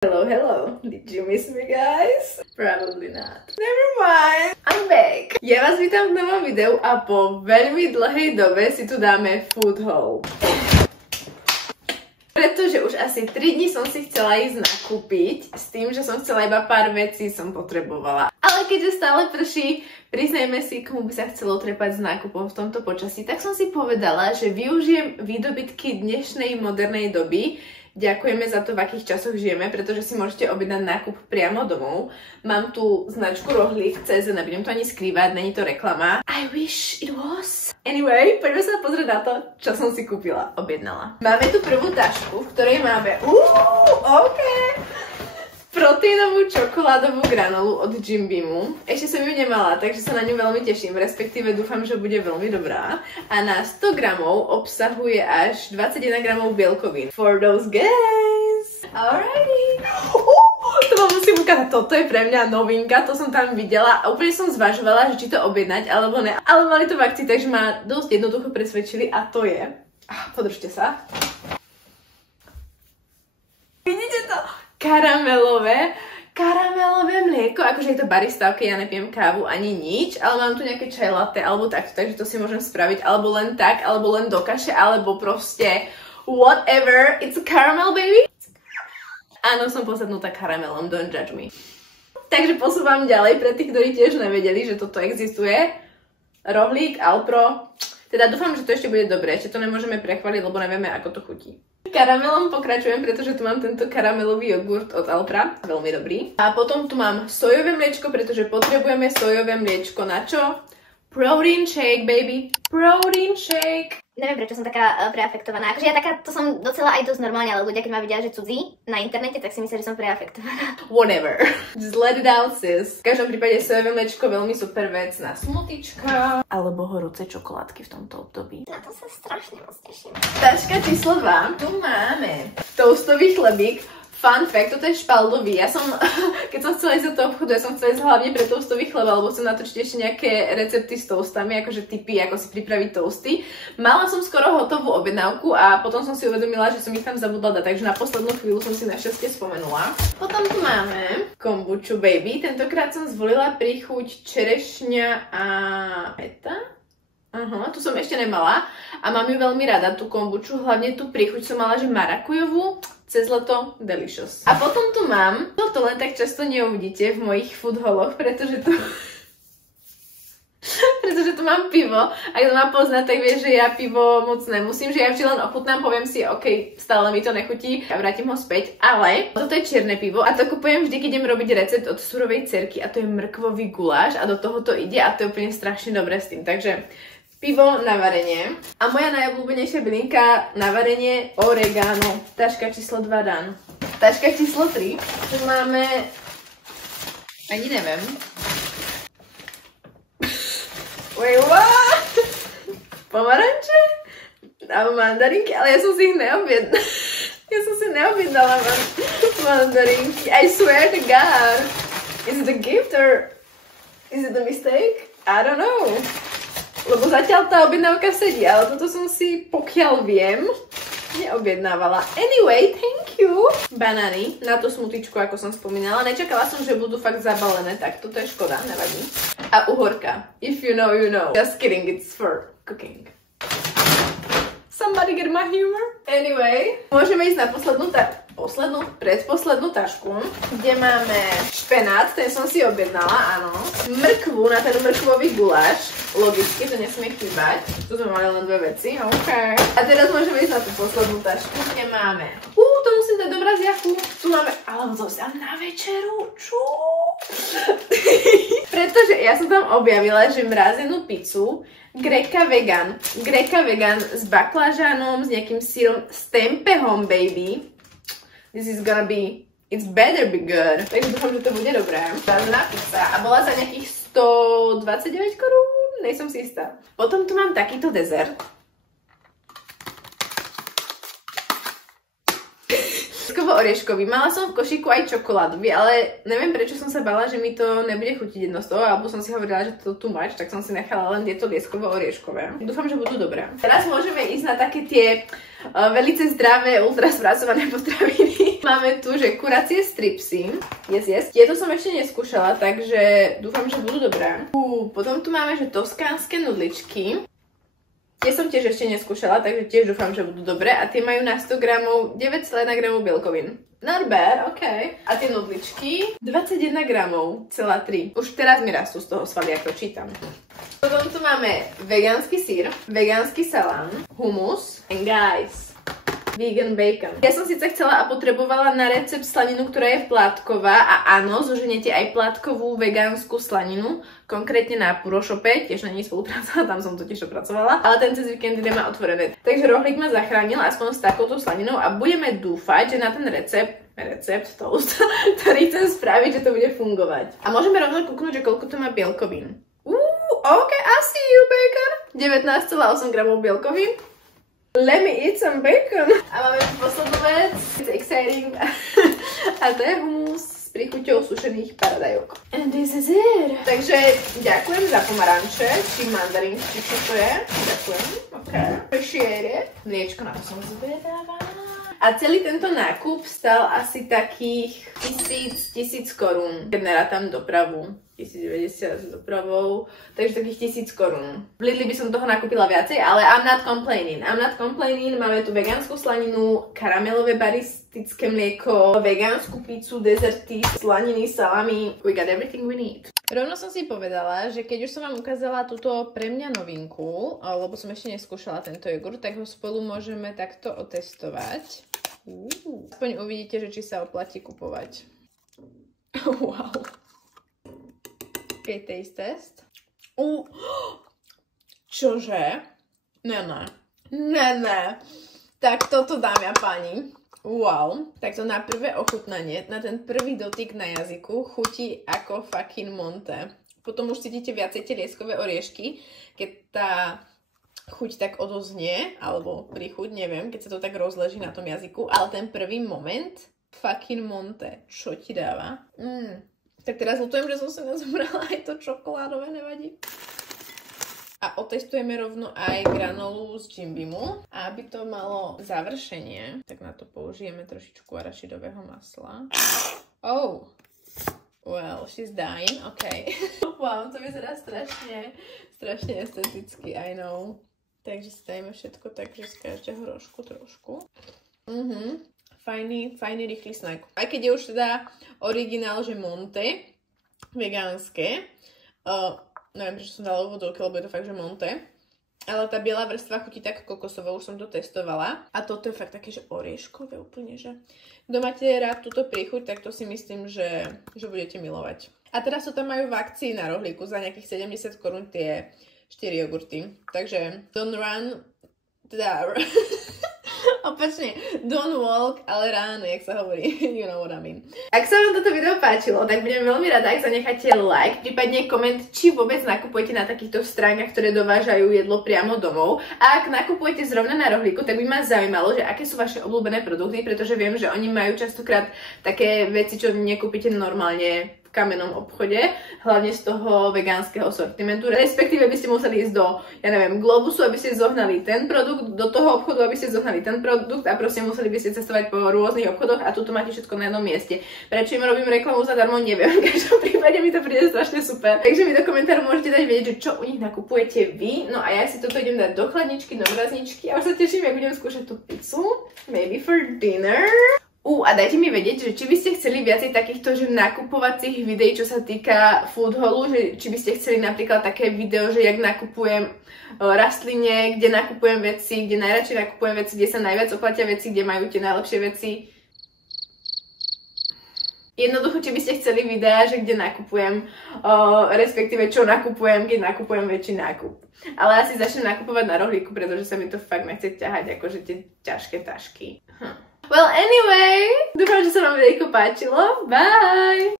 Hello, hello. Did you miss me, guys? Probably not. Never mind. I'm back. Ja vás vítam v novom videu a po veľmi dlhej dobe si tu dáme food haul. Pretože už asi 3 dní som si chcela ísť nakúpiť, s tým, že som chcela iba pár vecí som potrebovala. Ale keďže stále prší, priznajme si, komu by sa chcelo trepať s nákupom v tomto počasí, tak som si povedala, že využijem výdobytky dnešnej modernej doby. Ďakujeme za to, v akých časoch žijeme, pretože si môžete objednať nákup priamo domov. Mám tu značku Rohlík.cz, nebudem to ani skrývať, není to reklama. I wish it was. Anyway, poďme sa pozrieť na to, čo som si kúpila, objednala. Máme tu prvú tašku, v ktorej máme proteínovú čokoládovú granolu od Jim Beamu. Ešte som ju nemala, takže sa na ňu veľmi teším, respektíve dúfam, že bude veľmi dobrá. A na 100 gramov obsahuje až 21 gramov bielkovín. For those guys! Alrighty! To vám musím ukázať, toto je pre mňa novinka, to som tam videla a úplne som zvažovala, že či to objednať alebo ne. Ale mali to v akcii, takže ma dosť jednoducho presvedčili a to je... Podržte sa. Vidíte to? Karamelové mlieko, akože je to baristávke, ja nepijem kávu ani nič, ale mám tu nejaké čaj latte alebo takto, takže to si môžem spraviť, alebo len tak, alebo len do kaše, alebo proste whatever, it's a caramel, baby. Áno, som posadnutá karamelom, don't judge me. Takže posúvam ďalej, pre tých, ktorí tiež nevedeli, že toto existuje. Rohlík, Alpro, teda dúfam, že to ešte bude dobré, ešte to nemôžeme prechváliť, lebo nevieme, ako to chutí. Karamelom pokračujem, pretože tu mám tento karamelový jogurt od Alpra, veľmi dobrý. A potom tu mám sojové mliečko, pretože potrebujeme sojové mliečko na čo? Protein shake, baby. Protein shake. Neviem, prečo som taká preafektovaná. Akože ja taká, to som docela aj dosť normálne, ale ľudia, keď ma vidia, že cudzí na internete, tak si myslia, že som preafektovaná. Whatever. Just let it out, sis. V každom prípade sojové mliečko veľmi super vec na smoothiečka alebo horúce čokoládky v tomto období. Na to sa strašne moc teším. Taška číslo 2. Tu máme toastový chlebík. Fun fact, toto je špaldový. Ja som, keď som chcela ísť do toho obchodu, ja som chcela ísť hlavne pre toastový chleba, lebo chcem natočiť ešte nejaké recepty s toastami, akože tipy, ako si pripraviť toasty. Mala som skoro hotovú objednávku a potom som si uvedomila, že som ich tam zabudla dať, takže na poslednú chvíľu som si našťastie spomenula. Potom tu máme kombuču baby. Tentokrát som zvolila príchuť čerešňa a meta. Tu som ešte nemala a mám ju veľmi rada, tú kombuču, hlavne tú príchuť som mala, že marakujovú, cez leto, delicious. A potom tu mám, toto len tak často neuvidíte v mojich food hauloch, pretože tu mám pivo. Ak to ma pozná, tak vie, že ja pivo moc nemusím, že ja vždy len ochutnám, poviem si, ok, stále mi to nechutí a vrátim ho späť, ale toto je čierne pivo a to kupujem vždy, keď idem robiť recept od surovej cerky a to je mrkvový guláš a do toho to ide a to je úplne strašne dobré s tým, takže pivo na varenie. A moja najobľúbenejšia bylinka na varenie oregano. Taška číslo 2 dán. Taška číslo 3. Tu máme... Ani neviem. Wait, what? Pomaranče? A mandarinky? Ale ja som si ich neobjednala. Ja som si neobjednala mandarinky. I swear to God. Is it a gift or is it a mistake? I don't know. Lebo zatiaľ tá objednávka sedí, ale toto som si, pokiaľ viem, neobjednávala. Anyway, thank you. Banány na tú smoothiečku, ako som spomínala. Nečakala som, že budú fakt zabalené, tak toto je škoda, nevadí. A uhorka. If you know, you know. Just kidding, it's for cooking. Somebody get my humor? Anyway, môžeme ísť na predposlednú tašku, kde máme špenát, ten som si objednala, áno. Mrkvu na ten mrkvový guláš, logicky, to nesmie chýbať. Tu sme mali len 2 veci, ok. A teraz môžeme ísť na tú poslednú tašku, kde máme. To musím dať do mraziaku. Tu máme, alebo to si na večeru, čo? Pretože ja som tam objavila, že mrazenú pizzu Greka vegan s baklažánom, s nejakým sírom, s tempehom, baby. This is gonna be, it's better be good. Takže dúfam, že to bude dobré. Mrazená pizza a bola za nejakých 129 korún, nejsom si istá. Potom tu mám takýto dezert. orieškový. Mala som v košíku aj čokoládový, ale neviem prečo som sa bala, že mi to nebude chutiť jedno z toho, alebo som si hovorila, že to too much, tak som si nechala len tieto lieskovo-orieškové. Dúfam, že budú dobré. Teraz môžeme ísť na také tie velice zdravé, ultra spracované potraviny. Máme tu, že kuracie stripsy. Yes. Tieto som ešte neskúšala, takže dúfam, že budú dobré. Potom tu máme, že toskánske nudličky. Tie som tiež ešte neskúšala, takže tiež dúfam, že budú dobré. A tie majú na 100 gramov 9,1 gramov bielkovín. Not bad, ok. A tie nudličky 21 gramov, celá 3. Už teraz mi rastú z toho svaly, ako čítam. Potom tu máme vegánsky sír, vegánsky salám, hummus, and guys, vegan bacon. Ja som síce chcela a potrebovala na recept slaninu, ktorá je plátková a áno, zoženete aj plátkovú vegánsku slaninu, konkrétne na Puroshope, tiež na nej spolupracovala, tam som totiž pracovala, ale ten cez víkend nemá otvorené. Takže rohlík ma zachránil aspoň s takouto slaninou a budeme dúfať, že na ten recept toast, ktorý chcem spraviť, že to bude fungovať. A môžeme rovno kúknúť, že koľko to má bielkovín. Ok, I see you, bacon. 19,8 gramov bielkovín. Let me eat some bacon. A máme poslednú vec. It's exciting. A to je hummus s príchuťou sušených paradajok. And this is it. Takže ďakujem za pomaranče, či mandarín, či čo to je. Ďakujem. Ok. Appreciate it. Mliečko na to som zvedavá. A celý tento nákup stal asi takých 1000 korún. Keď nerátam dopravu. 1090 s dopravou, takže takých 1000 korún. V Lidli by som toho nakúpila viacej, ale I'm not complaining. Máme tu vegánsku slaninu, karamelové baristické mlieko, vegánsku pizzu, dezerty, slaniny, salami. We got everything we need. Rovno som si povedala, že keď už som vám ukázala túto pre mňa novinku, lebo som ešte neskúšala tento jogurt, tak ho spolu môžeme takto otestovať. Aspoň uvidíte, že či sa oplatí kupovať. Wow. Okay, taste test. Čože? Ne. Tak toto, dámy a páni. Wow. Tak to na prvé ochutnanie, na ten prvý dotyk na jazyku chutí ako fucking Monte. Potom už cítite viacej tie lieskové oriešky, keď tá chuť tak odoznie, alebo príchuť, neviem, keď sa to tak rozleží na tom jazyku, ale ten prvý moment, fucking Monte, čo ti dáva? Tak teraz ľutujem, že som si nezobrala aj to čokoládové, nevadí. A otestujeme rovno aj granolu z Jimbimu. A aby to malo završenie, tak na to použijeme trošičku arašidového masla. Oh, well, she's dying, ok. Wow, to vyzerá strašne esteticky, I know. Takže si dajme všetko tak, že z každého rožku trošku. Fajný rýchly snack. Aj keď je už teda originál, že Monte, vegánske. Neviem, prečo som dala vodovky, lebo je to fakt, že Monte. Ale tá biela vrstva chutí tak kokosovo, už som to testovala. A toto je fakt také, že orieškové úplne, že... Kto máte rád túto príchuť, tak to si myslím, že budete milovať. A teraz to tam majú v akcii na rohlíku za nejakých 70 korún tie 4 jogurty. Takže don't run, teda... Opačne, don't walk, ale run, jak sa hovorí, you know what I mean. Ak sa vám toto video páčilo, tak budem veľmi rada, ak zanecháte like, prípadne koment, či vôbec nakupujete na takýchto stránkach, ktoré dovážajú jedlo priamo domov. A ak nakupujete zrovna na rohlíku, tak by ma zaujímalo, že aké sú vaše obľúbené produkty, pretože viem, že oni majú častokrát také veci, čo nekúpite normálne v kamennom obchode, hlavne z toho vegánskeho sortimentu. Respektíve by ste museli ísť do, ja neviem, Globusu, aby ste zohnali ten produkt, do toho obchodu, aby ste zohnali ten produkt a proste museli by ste cestovať po rôznych obchodoch a tuto máte všetko na jednom mieste. Prečo im robím reklamu zadarmo, neviem. V každom prípade mi to príde strašne super. Takže mi do komentárov môžete dať vedieť, že čo u nich nakupujete vy. No a ja si toto idem dať do chladničky, do mrazničky a už sa teším, jak budem skúšať tú pizzu. Maybe for dinner. A dajte mi vedieť, že či by ste chceli viacej takýchto že nakupovacích videí, čo sa týka food haulu, že či by ste chceli napríklad také video, že jak nakupujem rastline, kde nakupujem veci, kde najradšej nakupujem veci, kde sa najviac oplatia veci, kde majú tie najlepšie veci. Jednoducho, či by ste chceli videá, že kde nakupujem, respektíve čo nakupujem, keď nakupujem väčší nákup. Ale asi začnem nakupovať na rohlíku, pretože sa mi to fakt nechce ťahať, akože tie ťažké tašky. Well, anyway, dúfam, že sa vám videjko páčilo. Bye!